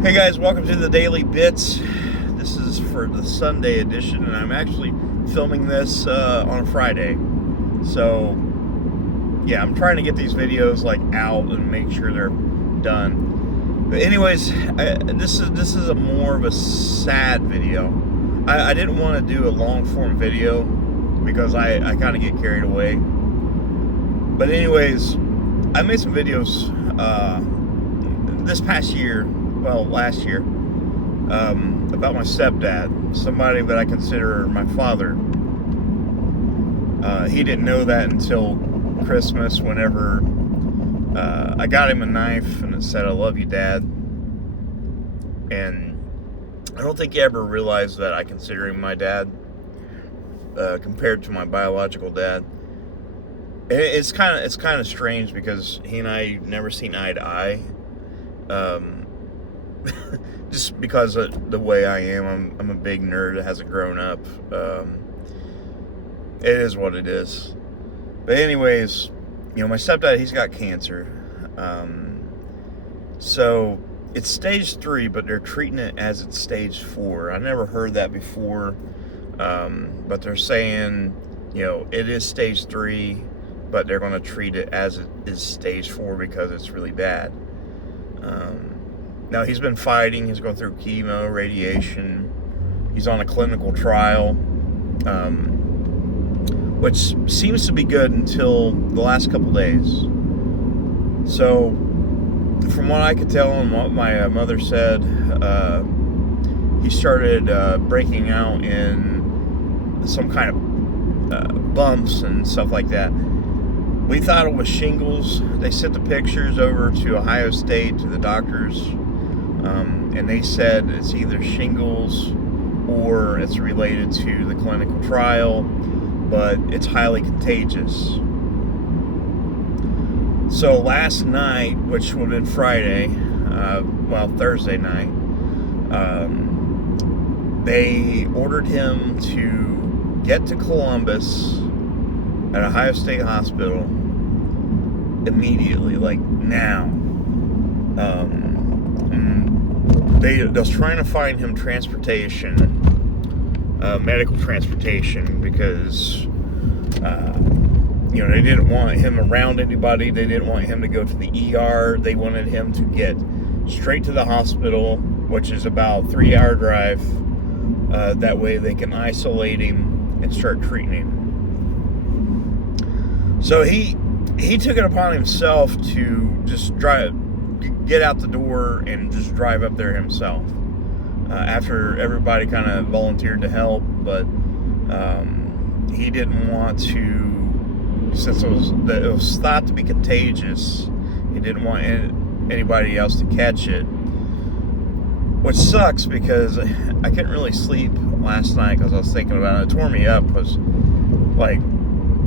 Hey guys, welcome to the Daily Bits. This is for the Sunday edition, and I'm actually filming this on a Friday. So, yeah, I'm trying to get these videos out and make sure they're done. But anyways, this is a more of a sad video. I didn't want to do a long form video because I kind of get carried away. But anyways, I made some videos this past year. Well, last year, about my stepdad, somebody that I consider my father. He didn't know that until Christmas, whenever I got him a knife and it said, "I love you, Dad." And I don't think he ever realized that I consider him my dad, compared to my biological dad. And it's kind of strange because he and I never seen eye to eye. Just because of the way I am, I'm a big nerd that hasn't grown up. It is what it is. But anyways, my stepdad, he's got cancer. So it's stage 3, but they're treating it as it's stage 4. I never heard that before. But they're saying, it is stage 3, but they're going to treat it as it is stage 4 because it's really bad. Now, he's been fighting. He's going through chemo, radiation. He's on a clinical trial, which seems to be good until the last couple days. So, from what I could tell and what my mother said, he started breaking out in some kind of bumps and stuff like that. We thought it was shingles. They sent the pictures over to Ohio State, to the doctors, and they said it's either shingles or it's related to the clinical trial, but it's highly contagious. So last night, which would have been Friday, Thursday night, they ordered him to get to Columbus at Ohio State Hospital immediately, now. They was trying to find him transportation, medical transportation, because they didn't want him around anybody. They didn't want him to go to the ER. They wanted him to get straight to the hospital, which is about 3-hour drive. That way they can isolate him and start treating him. So he took it upon himself to just get out the door and just drive up there himself. After everybody kind of volunteered to help, but he didn't want to, since it was thought to be contagious, he didn't want anybody else to catch it. Which sucks because I couldn't really sleep last night because I was thinking about it. It tore me up because,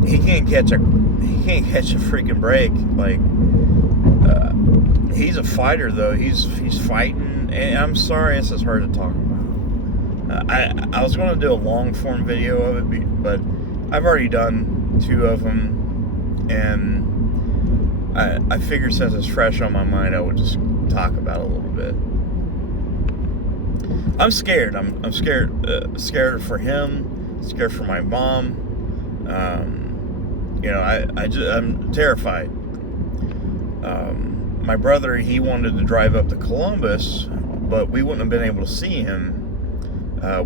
he can't catch a freaking break. He's a fighter though. He's fighting, and I'm sorry this is hard to talk about. I was going to do a long form video of it, but I've already done 2 of them, and I figured since it's fresh on my mind, I would just talk about it a little bit. I'm scared. I'm scared. Scared for him. Scared for my mom. I'm terrified. My brother, he wanted to drive up to Columbus, but we wouldn't have been able to see him.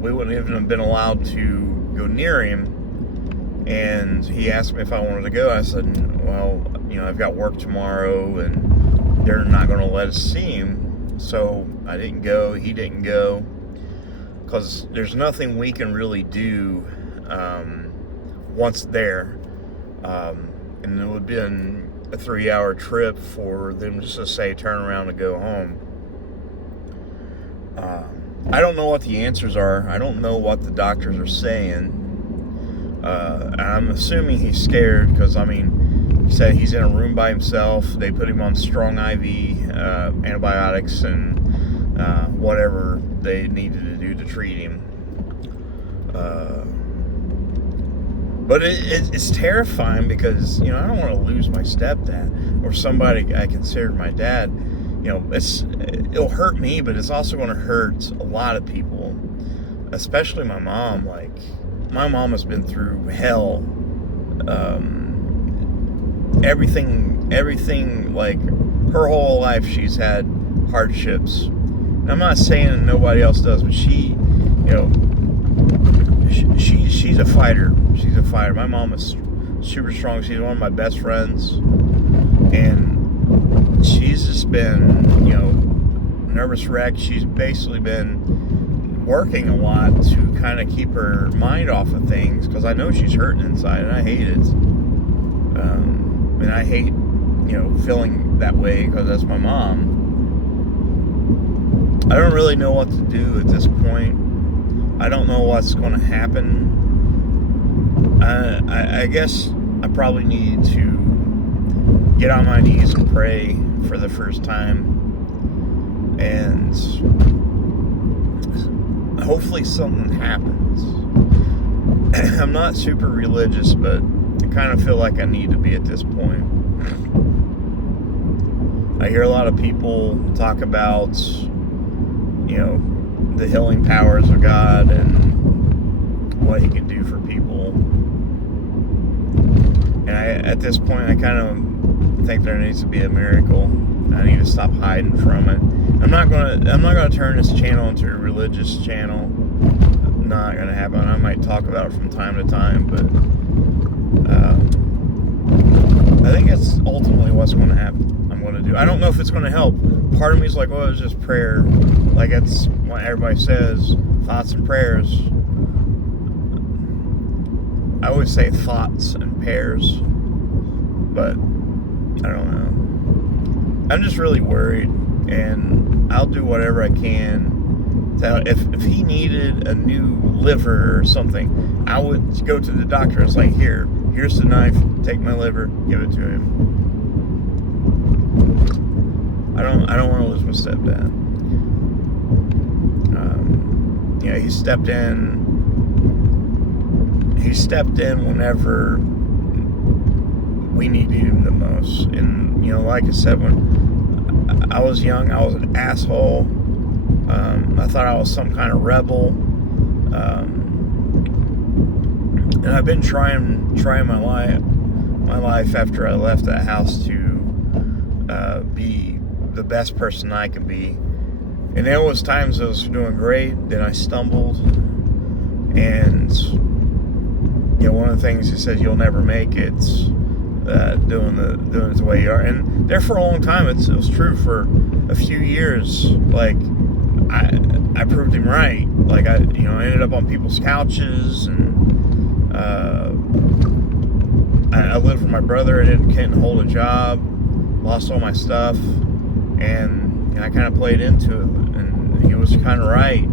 We wouldn't even have been allowed to go near him. And he asked me if I wanted to go. I said, well, I've got work tomorrow, and they're not going to let us see him. So I didn't go. He didn't go. Because there's nothing we can really do once there. And it would have been a 3-hour trip for them just to say turn around and go home. I don't know what the answers are. I don't know what the doctors are saying. I'm assuming he's scared because, he said he's in a room by himself. They put him on strong IV antibiotics and whatever they needed to do to treat him. But it's terrifying because, I don't want to lose my stepdad or somebody I considered my dad. it'll hurt me, but it's also going to hurt a lot of people, especially my mom. Like, my mom has been through hell. Everything, like, her whole life she's had hardships. And I'm not saying that nobody else does, but she's a fighter. She's a fighter. My mom is super strong. She's one of my best friends, and she's just been, nervous wreck. She's basically been working a lot to kind of keep her mind off of things, because I know she's hurting inside, and I hate it. And I hate, feeling that way, because that's my mom. I don't really know what to do at this point. I don't know what's going to happen. I guess I probably need to get on my knees and pray for the first time, and hopefully something happens. I'm not super religious, but I kind of feel like I need to be at this point. I hear a lot of people talk about, the healing powers of God and what He can do for people. And at this point, I kind of think there needs to be a miracle. I need to stop hiding from it. I'm not gonna turn this channel into a religious channel. Not gonna happen. I might talk about it from time to time, but I think that's ultimately what's going to happen. I'm going to do. I don't know if it's going to help. Part of me is like, well, it's just prayer. Like, that's what everybody says. Thoughts and prayers. I always say thoughts and prayers, but I don't know. I'm just really worried, and I'll do whatever I can. If he needed a new liver or something, I would go to the doctor and say, here's the knife, take my liver, give it to him. I don't want to lose my stepdad. He stepped in whenever we needed him the most. And, like I said, when I was young, I was an asshole. I thought I was some kind of rebel. And I've been trying my life after I left that house to be the best person I can be. And there was times I was doing great, then I stumbled. And one of the things he says, you'll never make it doing it the way you are. And there for a long time, it was true for a few years. Like, I proved him right. Like, I ended up on people's couches, and I lived with my brother. I couldn't hold a job, lost all my stuff, and I kind of played into it, and he was kind of right.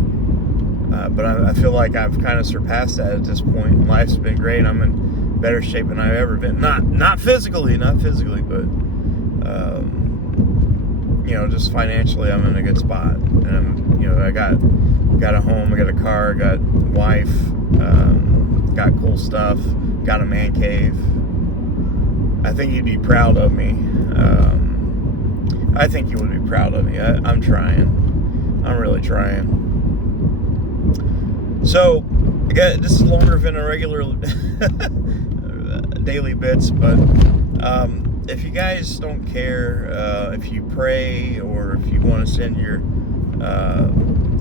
But I feel like I've kind of surpassed that at this point. Life's been great. I'm in better shape than I've ever been. Not physically, but just financially, I'm in a good spot. And I got a home, I got a car, I got a wife, got cool stuff, got a man cave. I think you'd be proud of me. I think you would be proud of me. I'm trying. I'm really trying. So, again, this is longer than a regular daily bits, but if you guys don't care, if you pray, or if you want to send your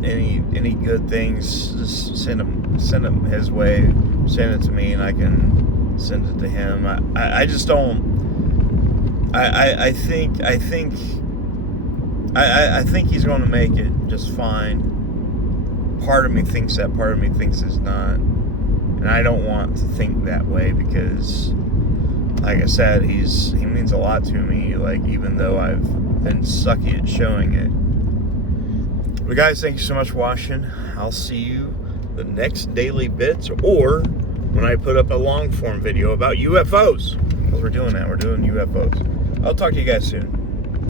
any good things, just send them his way. Send it to me, and I can send it to him. I just don't. I think he's going to make it just fine. Part of me thinks that, part of me thinks it's not. And I don't want to think that way, because, like I said, he means a lot to me, like, even though I've been sucky at showing it. But guys, thank you so much for watching. I'll see you the next daily bits, or when I put up a long form video about UFOs. Because we're doing that, we're doing UFOs. I'll talk to you guys soon.